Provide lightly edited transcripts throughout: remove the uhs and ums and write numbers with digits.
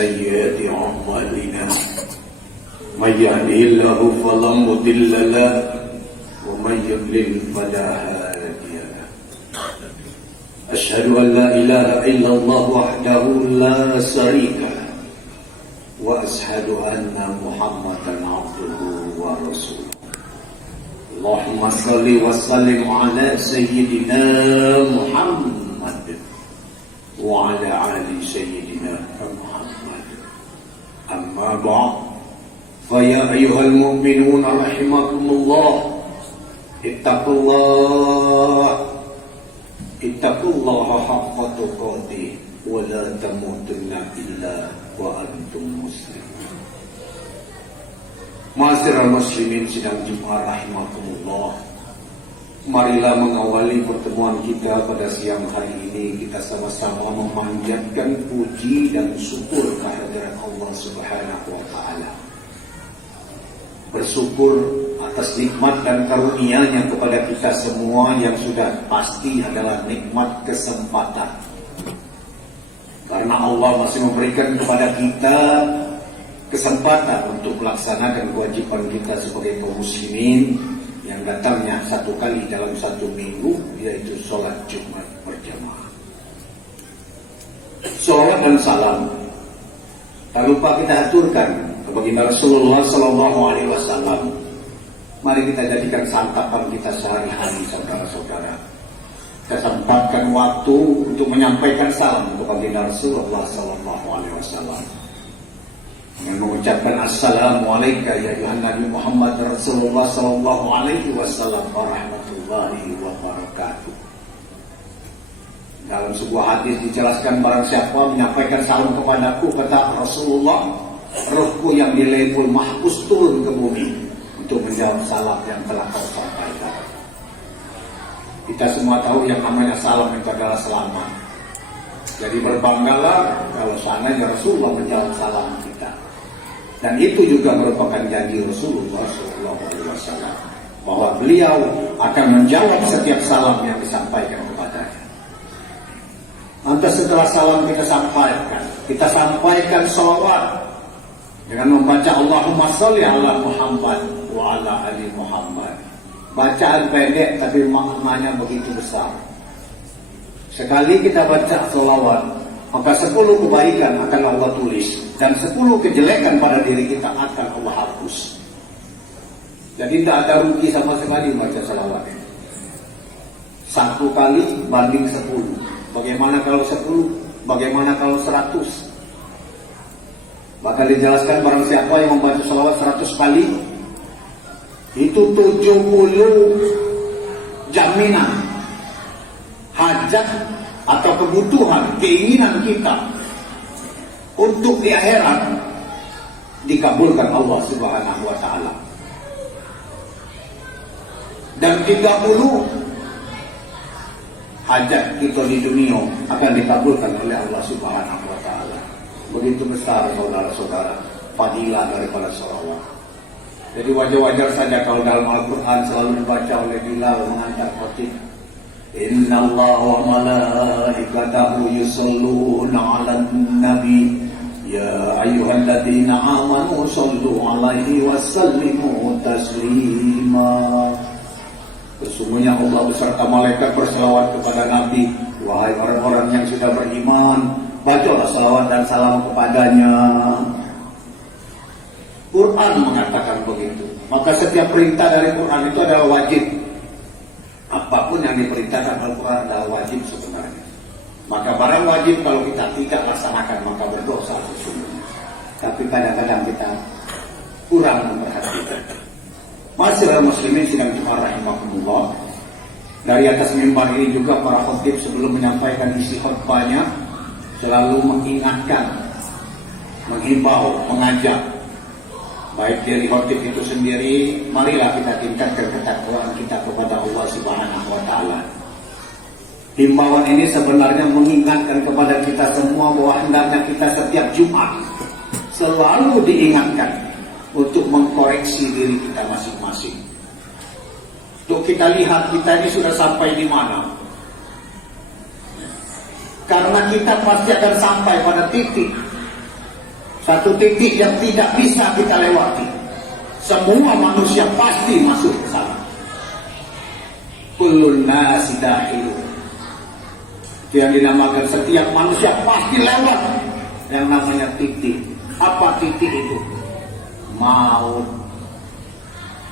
سيئات أعمالنا من يهده الله فلا مضل له ومن يضلل فلا هادي له أشهد أن لا إله إلا الله وحده لا شريك له وأشهد أن محمدا عبده ورسوله اللهم صل وسلم على سيدنا محمد وعلى آل سيدنا محمد أما بعد فيا أيها المؤمنون رحمكم الله اتقوا الله حق تقاته ولا تموتن إلا وأنتم مسلمون. Ma'asyiral muslimin sidang Jumat rahimakumullah. Marilah mengawali pertemuan kita pada siang hari ini, kita sama-sama memanjatkan puji dan syukur kehadirat Allah Subhanahu wa taala. Bersyukur atas nikmat dan karunia-Nya kepada kita semua yang sudah pasti adalah nikmat kesempatan. Karena Allah masih memberikan kepada kita kesempatan untuk melaksanakan kewajiban kita sebagai kaum muslimin yang datangnya satu kali dalam satu minggu, yaitu sholat Jumat berjamaah. Salawat dan salam tak lupa kita aturkan kepada Rasulullah SAW. Mari kita jadikan santapan kita sehari-hari, saudara-saudara. Kita sempatkan waktu untuk menyampaikan salam kepada Rasulullah SAW dengan mengucapkan assalamualaikum ya ayuhan Nabi Muhammad Rasulullah sallallahu alaihi wasallam warahmatullahi wabarakatuh. Dalam sebuah hadis dijelaskan, barang siapa menyampaikan salam kepadaku, kata Rasulullah, rohku yang di Laiful Mahfuz turun ke bumi untuk menjawab salam yang telah kau sampaikan. Kita semua tahu yang namanya salam itu adalah selamat. Jadi berbanggalah kalau seandainya Rasulullah menjawab salam kita. Dan itu juga merupakan janji Rasulullah SAW bahwa beliau akan menjawab setiap salam yang disampaikan kepadanya. Lantas setelah salam kita sampaikan salawat dengan membaca Allahumma sholli ala Muhammad wa ala ali Muhammad. Bacaan pendek tapi maknanya begitu besar. Sekali kita baca salawat, maka 10 kebaikan akan Allah tulis dan 10 kejelekan pada diri kita akan Allah hapus. Jadi tidak ada rugi sama sekali baca salawat. 1 kali banding 10. Bagaimana kalau 10? Bagaimana kalau 100? Maka dijelaskan barang siapa yang membaca salawat 100 kali, itu 70 jaminan hajat atau kebutuhan, keinginan kita untuk di akhirat dikabulkan Allah Subhanahu wa taala. Dan 30 hajat kita di dunia akan dikabulkan oleh Allah Subhanahu wa taala. Begitu besar saudara-saudara fadilah daripada salawat. Jadi wajar-wajar saja kalau dalam Al-Quran selalu dibaca oleh Bilal mengantar khotib, Inna Allah wa malaikatahu yusalluna ala nabi ya ayyuhalladzina amanu sallu alaihi wa sallimu taslima. Sesungguhnya Allah beserta malaikat berselawat kepada Nabi. Wahai orang-orang yang sudah beriman, bacalah salawat dan salam kepadanya. Quran mengatakan begitu. Maka setiap perintah dari Quran itu adalah wajib. Apapun yang diperintahkan Al-Quran adalah wajib sebenarnya. Maka barang wajib kalau kita tidak laksanakan maka berdosa sesungguhnya. Tapi kadang-kadang kita kurang memperhatikan. Ma'asyiral muslimin sidang Jumat rahimakumullah. Dari atas mimbar ini juga para khotib sebelum menyampaikan isi khutbahnya selalu mengingatkan, menghimbau, mengajak, baik dari khotib itu sendiri, marilah kita tingkatkan ketakwaan kita kepada Allah Subhanahu wa taala. Himbauan ini sebenarnya mengingatkan kepada kita semua bahwa hendaknya kita setiap Jumat selalu diingatkan untuk mengkoreksi diri kita masing-masing. Untuk kita lihat kita ini sudah sampai di mana. Karena kita pasti akan sampai pada titik Satu titik yang tidak bisa kita lewati. Semua manusia pasti masuk ke sana. Kullun nasi dakhilun. Itu yang dinamakan setiap manusia pasti lewat yang namanya titik. Apa titik itu? Maut.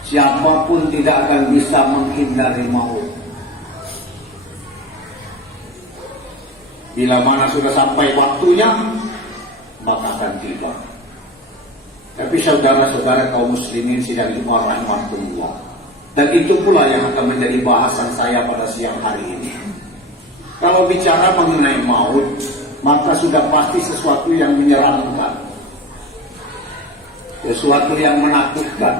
Siapapun tidak akan bisa menghindari maut. Bila mana sudah sampai waktunya, maka akan tiba. Tapi saudara-saudara kaum muslimin sidang Jumat rahmatullah. Dan itu pula yang akan menjadi bahasan saya pada siang hari ini. Kalau bicara mengenai maut, maka sudah pasti sesuatu yang menyeramkan. Sesuatu yang menakutkan.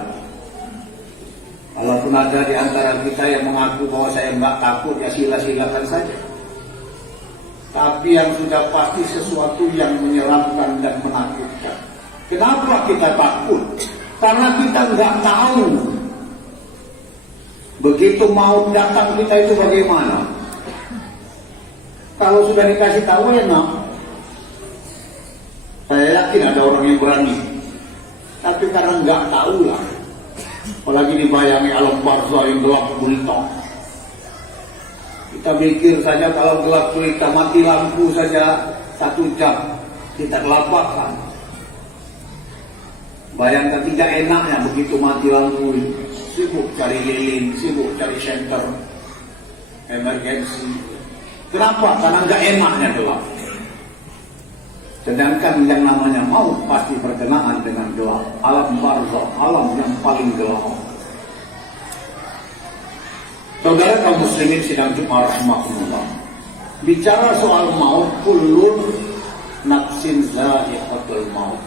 Walaupun ada di antara kita yang mengaku bahwa saya enggak takut, ya sila-silakan saja. Tapi yang sudah pasti sesuatu yang menyeramkan dan menakutkan. Kenapa kita takut? Karena kita enggak tahu. Begitu maut datang kita itu bagaimana? Kalau sudah dikasih tahu enak. Saya yakin ada orang yang berani. Tapi karena enggak tahu lah. Apalagi dibayangi alam barzah yang gelap gulita. Kita mikir saja kalau gelap gulita mati lampu saja 1 jam kita kelapakan. Bayangkan tidak enaknya begitu mati lampu, sibuk cari lilin, sibuk cari shelter, emergency. Kenapa? Karena enggak enaknya gelap. Sedangkan yang namanya maut pasti berkenaan dengan gelap. Alam barzah, alam yang paling gelap. Saudara kaum muslimin sidang Jumat rahmatullah. Bicara soal maut, kullun nafsin za'iqatul maut.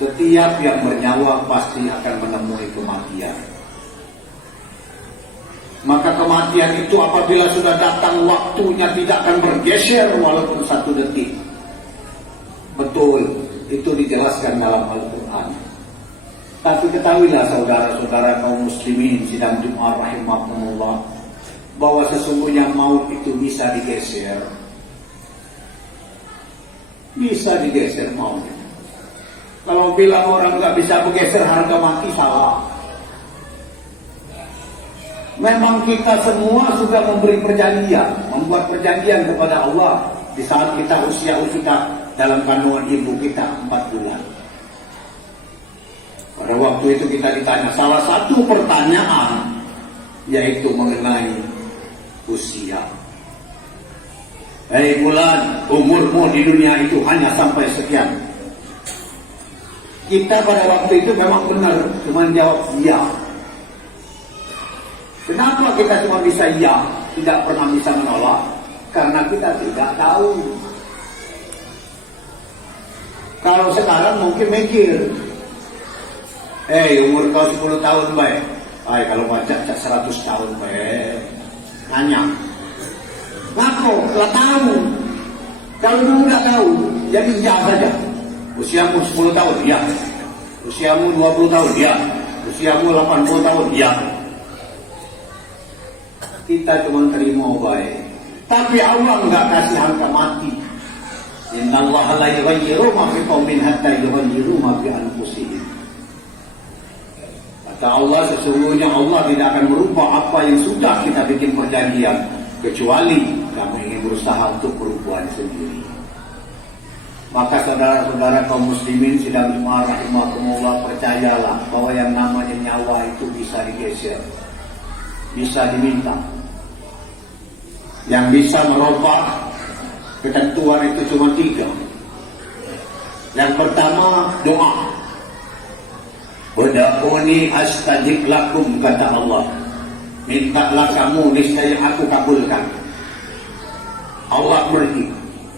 Setiap yang bernyawa pasti akan menemui kematian. Maka kematian itu apabila sudah datang waktunya tidak akan bergeser walaupun 1 detik. Betul, itu dijelaskan dalam Al-Quran. Tapi ketahuilah saudara-saudara kaum muslimin sidang Jumat rahimahumullah, bahwa sesungguhnya maut itu bisa digeser. Bisa digeser maut. Kalau bilang orang nggak bisa bergeser harga mati, salah. Memang kita semua sudah memberi perjanjian, membuat perjanjian kepada Allah di saat kita usia dalam kandungan ibu kita 4 bulan. Pada waktu itu kita ditanya salah satu pertanyaan, yaitu mengenai usia. Hei bulan, umurmu di dunia itu hanya sampai sekian. Kita pada waktu itu memang benar cuma jawab iya. Kenapa kita cuma bisa iya, tidak pernah bisa menolak? Karena kita tidak tahu. Kalau sekarang mungkin mikir, umur kau 10 tahun baik. Kalau baca 100 tahun baik. Nanya. Ngaku, telah tahu. Kalau dulu nggak tahu, jadi iya saja. Usiamu 10 tahun, iya. Usiamu 20 tahun, iya. Usiamu 80 tahun, iya. Kita cuma terima baik. Tapi Allah enggak kasih angka mati. Innallaha la yughayyiru ma biqaumin hatta yughayyiru ma bi anfusihim. Kata Allah, sesungguhnya Allah tidak akan merubah apa yang sudah kita bikin perjanjian, kecuali kamu ingin berusaha untuk berubah sendiri. Maka saudara-saudara kaum muslimin sidang Jumat rahimahumullah, percayalah bahwa yang namanya nyawa itu bisa digeser, bisa diminta. Yang bisa merubah ketentuan itu cuma 3. Yang pertama, doa. Ud'uni astajib lakum, kata Allah. Mintalah kamu, niscaya aku kabulkan. Allah beri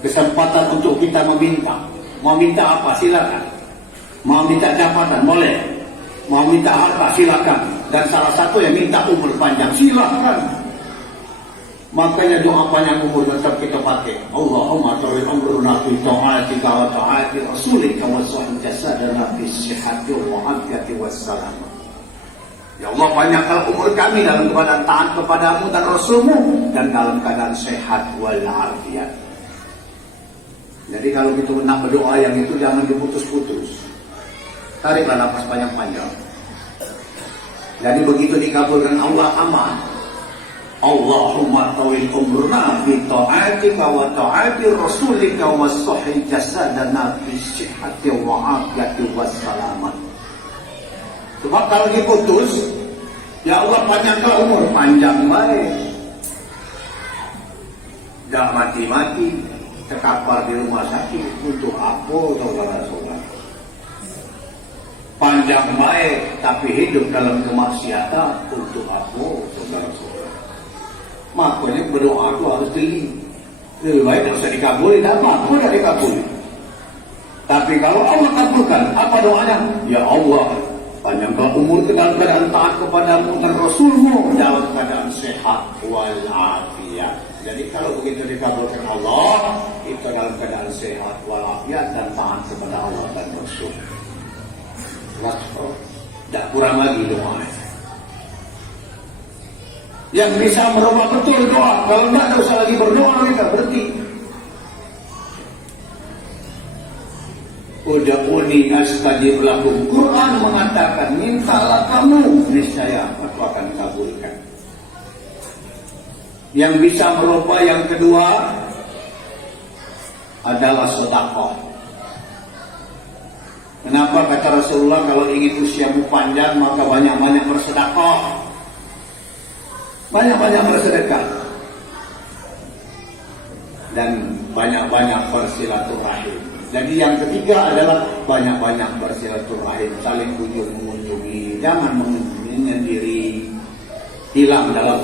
kesempatan untuk kita meminta. Mau minta apa? Silakan. Mau minta jabatan? Boleh. Mau minta apa? Silakan. Dan salah satu yang minta umur panjang, silakan. Makanya doa panjang umur tetap kita pakai. Allahumma tawil amruna fi ta'atika wa ta'ati rasulika wa sahih jasadana fi sihhati wa afiyati wassalam. Ya Allah, banyakkan umur kami dalam keadaan taat kepadamu dan Rasulmu, dan dalam keadaan sehat wal afiat. Jadi kalau kita nak berdoa yang itu jangan diputus-putus. Tariklah nafas panjang-panjang. Jadi begitu dikabulkan Allah aman. Allahumma tawil umruna bi ta'atika wa ta'ati rasulika wa sahih jasadana bi sihhati wa afiyati wa salamat. Sebab kalau diputus, ya Allah panjangkan umur, panjang baik. Gak mati-mati, terkapar di rumah sakit untuk apa saudara-saudara? Panjang baik tapi hidup dalam kemaksiatan untuk apa saudara-saudara? Makanya berdoa itu harus jeli. Lebih baik tidak usah dikabuli, dan pun tidak dikabuli. Tapi kalau Allah kabulkan, apa doanya? Ya Allah, panjangkan umur dalam keadaan taat kepadamu dan Rasulmu dalam keadaan sehat walafiat. Jadi kalau begitu dikabulkan Allah, itu dalam keadaan sehat walafiat dan taat kepada Allah dan Rasul. Tidak kurang lagi doanya. Yang bisa merubah betul doa. Kalau tidak usah lagi berdoa, kita berhenti. Ud'uni astajib lakum. Quran mengatakan, mintalah kamu, niscaya aku akan kabulkan. Yang bisa merubah yang kedua adalah sedekah. Kenapa kata Rasulullah kalau ingin usiamu panjang maka banyak-banyak bersedekah. Banyak-banyak bersedekah dan banyak-banyak bersilaturahim. Jadi yang ketiga adalah banyak-banyak bersilaturahim, saling kunjung mengunjungi, jangan menyendiri, hilang dalam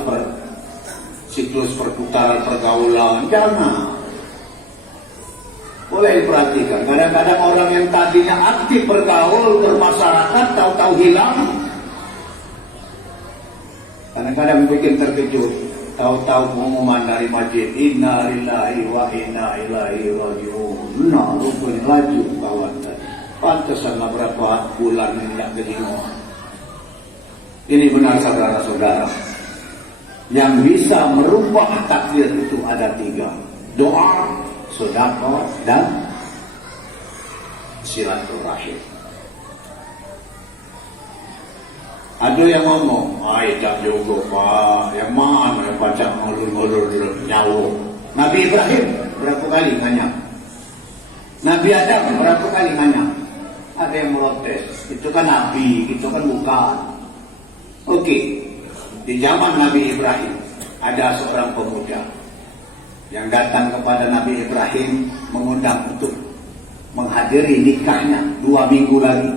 siklus perputaran pergaulan, jangan. Boleh diperhatikan, kadang-kadang orang yang tadinya aktif bergaul, bermasyarakat, tahu-tahu hilang. Kadang-kadang bikin terkejut, tahu-tahu pengumuman dari masjid, inna lillahi wa inna ilaihi raji'un. Nah, rupanya laju kawan tadi. Pantaslah berapa bulan tidak kedinginan. Ini benar saudara-saudara. Yang bisa merubah takdir itu ada 3. Doa, sedekah, dan silaturahim. Ada yang ngomong, tak juga Pak, yang mana yang baca ngulur-ngulur nyawa. Nabi Ibrahim berapa kali nanya? Nabi Adam berapa kali nanya? Ada yang protes, itu kan Nabi, itu kan bukan. Oke, di zaman Nabi Ibrahim ada seorang pemuda yang datang kepada Nabi Ibrahim mengundang untuk menghadiri nikahnya 2 minggu lagi.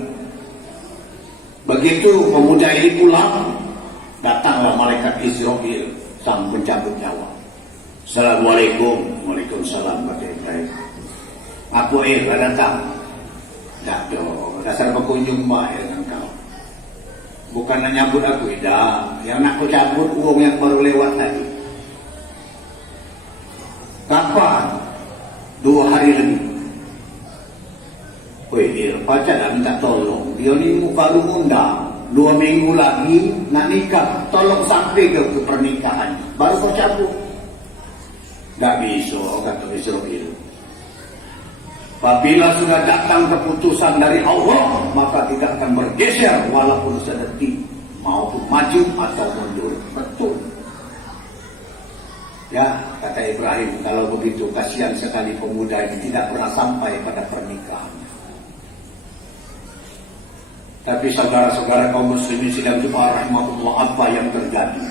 Begitu pemuda ini pulang, datanglah malaikat Israfil, sang pencabut nyawa. Assalamualaikum. Waalaikumsalam kata Ibrahim. Aku datang. Tak dong, dasar pengunjung baik dengan kau. Bukan nyambut aku, tidak. Yang nak aku cabut uang yang baru lewat tadi. Kapan? 2 hari lagi. Dia pacar dah minta tolong. Dia ni baru undang 2 minggu lagi nak nikah. Tolong sampai ke pernikahan. Baru kau cabut. Tak bisa, kata Israel. Apabila sudah datang keputusan dari Allah, maka tidak akan bergeser walaupun sedetik, maupun maju atau mundur. Betul. Ya, kata Ibrahim, kalau begitu kasihan sekali pemuda ini tidak pernah sampai pada pernikahan. Tapi saudara-saudara kaum muslimin sedang jemaah rahimahullah, apa yang terjadi?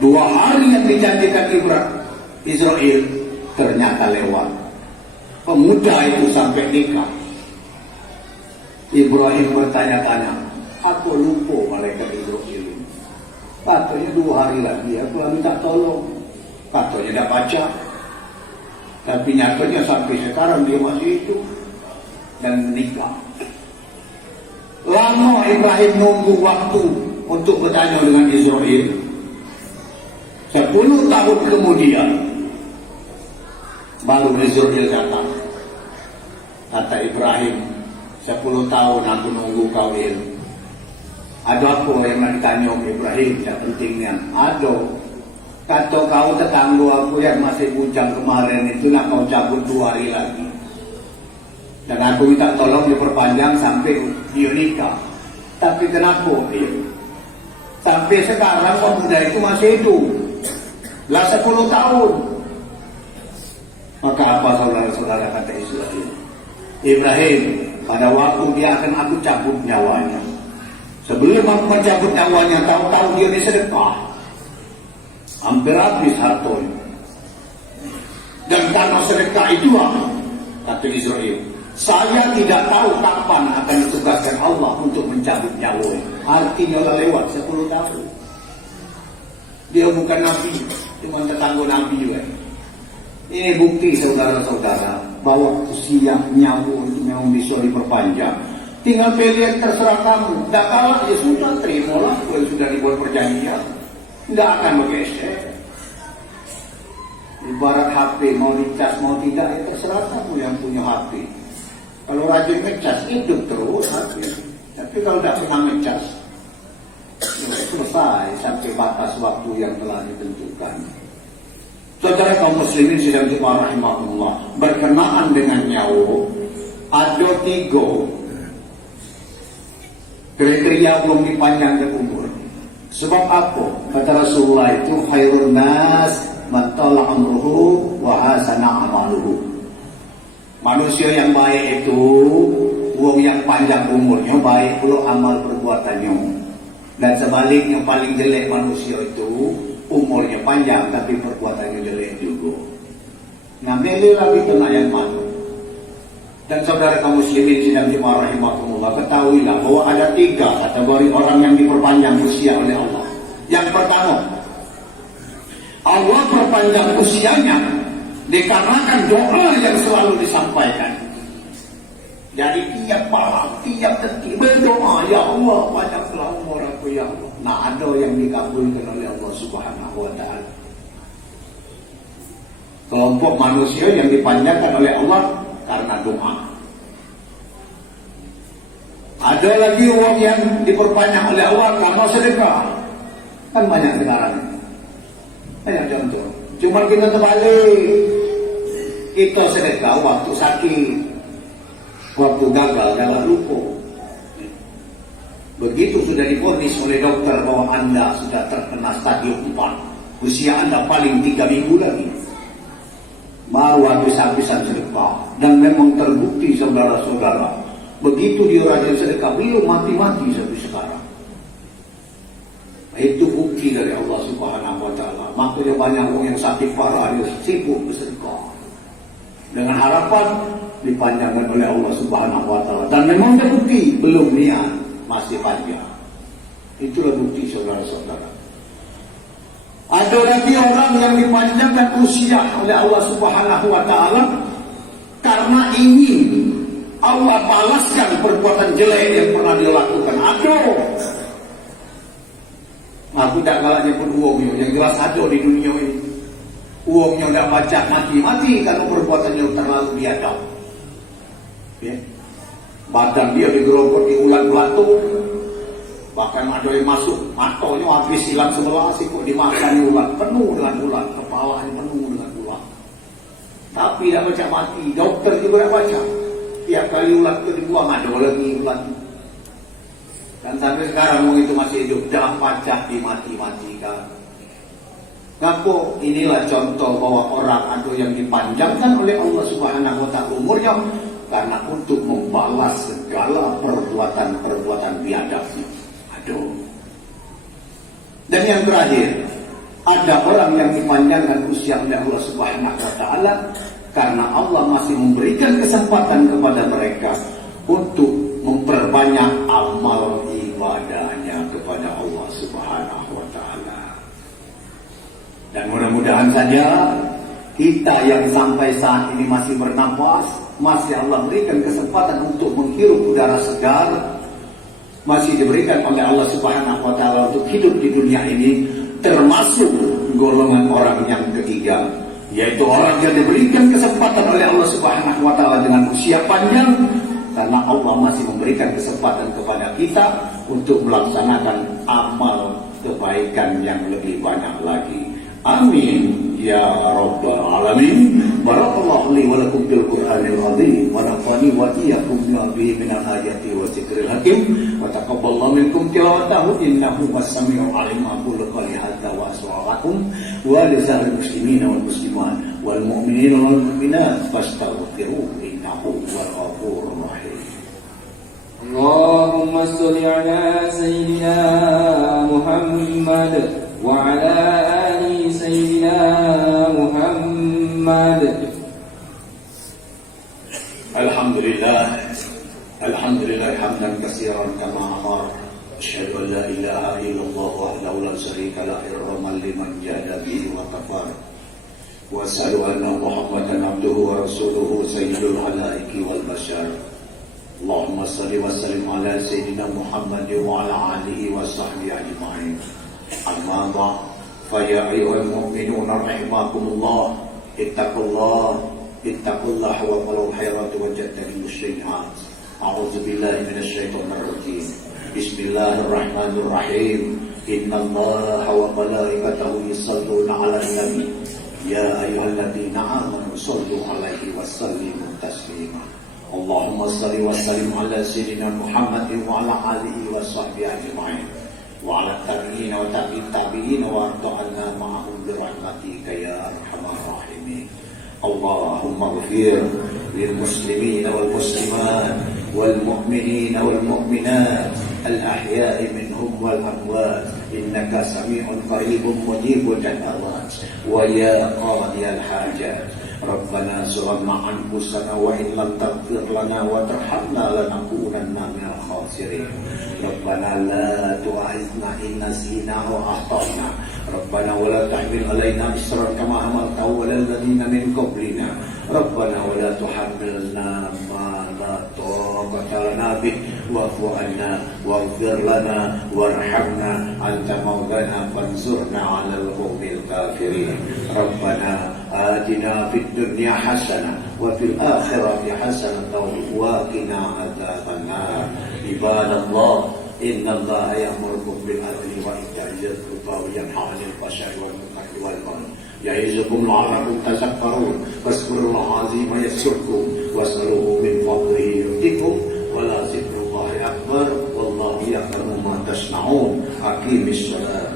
2 hari yang dijanjikan Israel ternyata lewat. Pemuda itu sampai nikah. Ibrahim bertanya-tanya, aku lupa malaikat Israel. Katanya 2 hari lagi aku minta tolong. Katanya tidak baca. Tapi nyatanya sampai sekarang dia masih hidup dan menikah. Lama Ibrahim nunggu waktu untuk bertanya dengan Israel. 10 tahun kemudian baru Israel datang. Kata Ibrahim, 10 tahun aku nunggu kawin. Ada apa yang nak ditanya Ibrahim? Tidak pentingnya. Ada. Kata kau tetangga aku yang masih bujang kemarin itu nak kau cabut 2 hari lagi. Dan aku minta tolong diperpanjang sampai dia nikah. Tapi kenapa dia? Sampai sekarang pemuda itu masih hidup. Lah 10 tahun. Maka apa saudara-saudara kata Israel? Ibrahim, pada waktu dia akan aku cabut nyawanya. Sebelum aku mencabut nyawanya, tahu-tahu dia disedekah. Hampir habis hartanya. Dan karena sedekah itu kata Israel, saya tidak tahu kapan akan ditugaskan Allah untuk mencabut nyawa. Artinya sudah lewat 10 tahun. Dia bukan nabi, cuma tetangga nabi juga. Ini bukti saudara-saudara bahwa usia nyawa itu memang bisa diperpanjang. Tinggal pilih yang terserah kamu. Tidak kalah ya sudah, terimalah. Kalau sudah dibuat perjanjian, tidak akan bergeser. Ibarat HP, mau dicas mau tidak, ya terserah kamu yang punya HP. Kalau rajin ngecas, hidup terus HP. Tapi kalau tidak pernah ngecas, ya selesai sampai batas waktu yang telah ditentukan. Saudara kaum muslimin sedang rahimahullah, berkenaan dengan nyawa, ada 3 kriteria belum dipanjangkan umur. Sebab apa? Kata Rasulullah itu khairun nas man tala amruhu wa hasana amaluhu. Manusia yang baik itu wong yang panjang umurnya, baik pula amal perbuatannya. Dan sebaliknya paling jelek manusia itu umurnya panjang tapi perbuatannya jelek juga. Nah, milihlah kita yang mana. Dan saudara kaum muslimin sedang rahimahumullah, ketahuilah bahwa ada 3 kategori orang yang diperpanjang usia oleh Allah. Yang pertama, Allah perpanjang usianya dikarenakan doa yang selalu disampaikan. Jadi tiap malam, tiap detik berdoa, ya Allah panjanglah umur aku ya Allah. Nah, ada yang dikabulkan oleh Allah Subhanahu wa taala. Kelompok manusia yang dipanjangkan oleh Allah karena doa. Ada lagi orang yang diperpanjang oleh Allah karena sedekah. Kan banyak sekarang. Banyak contoh. Cuma kita terbalik. Kita sedekah waktu sakit, waktu gagal dalam lupa. Begitu sudah divonis oleh dokter bahwa Anda sudah terkena stadium 4, usia Anda paling 3 minggu lagi, baru habis-habisan sedekah. Dan memang terbukti saudara-saudara, begitu dia rajin sedekah, beliau mati-mati sampai sekarang. Itu bukti dari Allah Subhanahu wa taala. Makanya banyak orang yang sakit parah dia sibuk bersedekah dengan harapan dipanjangkan oleh Allah Subhanahu wa taala. Dan memang terbukti belum niat masih panjang. Itulah bukti saudara-saudara. Ada lagi orang yang dipanjangkan usia oleh Allah Subhanahu wa taala karena ingin Allah balaskan perbuatan jelek yang pernah dia lakukan. Aku tak galaknya pun uangnya, yang jelas ada di dunia ini. Uangnya tidak baca mati-mati karena perbuatannya terlalu biadab. Ya. Badan dia digerogoti ulat batu, bahkan ada yang masuk matanya habis silang sebelah, kok dimakan ulat, penuh dengan ulat, kepalanya penuh dengan ulat. Tapi tidak baca mati, dokter juga tidak baca. Tiap kali ulat itu dibuang ada lagi ulat. Dan sampai sekarang orang itu masih hidup, jangan baca dimati-matikan. Ngaku inilah contoh bahwa orang ada yang dipanjangkan oleh Allah Subhanahu wa taala umurnya karena untuk membalas segala perbuatan-perbuatan biadabnya. Aduh. Dan yang terakhir, ada orang yang dipanjangkan usia oleh Allah Subhanahu wa taala karena Allah masih memberikan kesempatan kepada mereka untuk memperbanyak amal ibadahnya kepada Allah Subhanahu wa taala. Dan mudah-mudahan saja kita yang sampai saat ini masih bernafas, masih Allah berikan kesempatan untuk menghirup udara segar, masih diberikan oleh Allah Subhanahu wa taala untuk hidup di dunia ini, termasuk golongan orang yang ketiga, yaitu orang yang diberikan kesempatan oleh Allah Subhanahu wa taala dengan usia panjang, karena Allah masih memberikan kesempatan kepada kita untuk melaksanakan amal kebaikan yang lebih banyak lagi. Amin ya rabbal alamin. Barakallahu li wa lakum fil Qur'anil azim wa nafa'ani wa iyyakum bima fihi minal ayati wa dzikril hakim wa taqabbalallahu minkum tilawatahu innahu was-sami'ul 'alim. Aqulu qawli hadza wa astaghfirullakum wa li sa'iril muslimina wal muslimat wal mu'minina wal mu'minat fastaghfiruhu innahu huwal ghafurur rahim. Allahumma sholli ala sayyidina Muhammad wa ala ali sayyidina Muhammad. Alhamdulillah hamdan katsiran kama amara. Asyhadu an la ilaha illallah wahdahu la syarika lahu irhaman liman jahada bihi wa kafara. Wa asyhadu anna Muhammadan abduhu wa rasuluhu sayyidul khalaiqi wal bashar. Allahumma shalli wa sallim ala sayyidina Muhammad wa ala alihi wa sahbihi ajma'in. Amma ba'd, fa ya ayyuhal mu'minuna rahimakumullah, ittaqullah wa qul khairat wa jaddalu syai'at. A'udzu billahi minasy syaithanir rajim. Bismillahirrahmanirrahim. Innallaha wa malaikatahu yusholluna 'alan nabi. Ya ayyuhalladzina amanu shollu 'alaihi wa sallimu taslima. Allahumma shalli wa sallim ala sayyidina Muhammadin wa ala alihi wa sahbihi ajma'in wa ala tabi'in wa tabi'in wa arda'na ma'ahum bi rahmatika ya arhamar rahimin. Allahumma ighfir lil muslimina wal muslimat wal mu'minina wal mu'minat al ahya'i minhum wal amwat innaka sami'un qaribun mujibud da'awat wa ya qadiyal hajat. Rabbana zalamna anfusana wa in lam taghfir lana wa tarhamna lanakunanna minal khasirin. Rabbana la tu'akhidhna in nasina wa akhtana. Rabbana wa la tahmil alaina isran kama hamaltahu 'alal ladzina min qablina. Rabbana wa la tuhammilna ma la taqata lana bih wa'fu 'anna waghfir lana warhamna anta maulana fansurna 'alal qaumil kafirin. Rabbana آتنا في الدنيا حسنة وفي الآخرة حسنة وقنا عذاب النار. عباد الله إن الله يأمركم بالعدل وإيتاء ذي القربى وينهى عن الفحشاء والمنكر والبغي يعظكم لعلكم تذكرون. فاذكروا الله العظيم يذكركم واسألوه من فضله يؤتكم ولا ذكر الله أكبر والله يعلم ما تصنعون. أقيم الصلاة.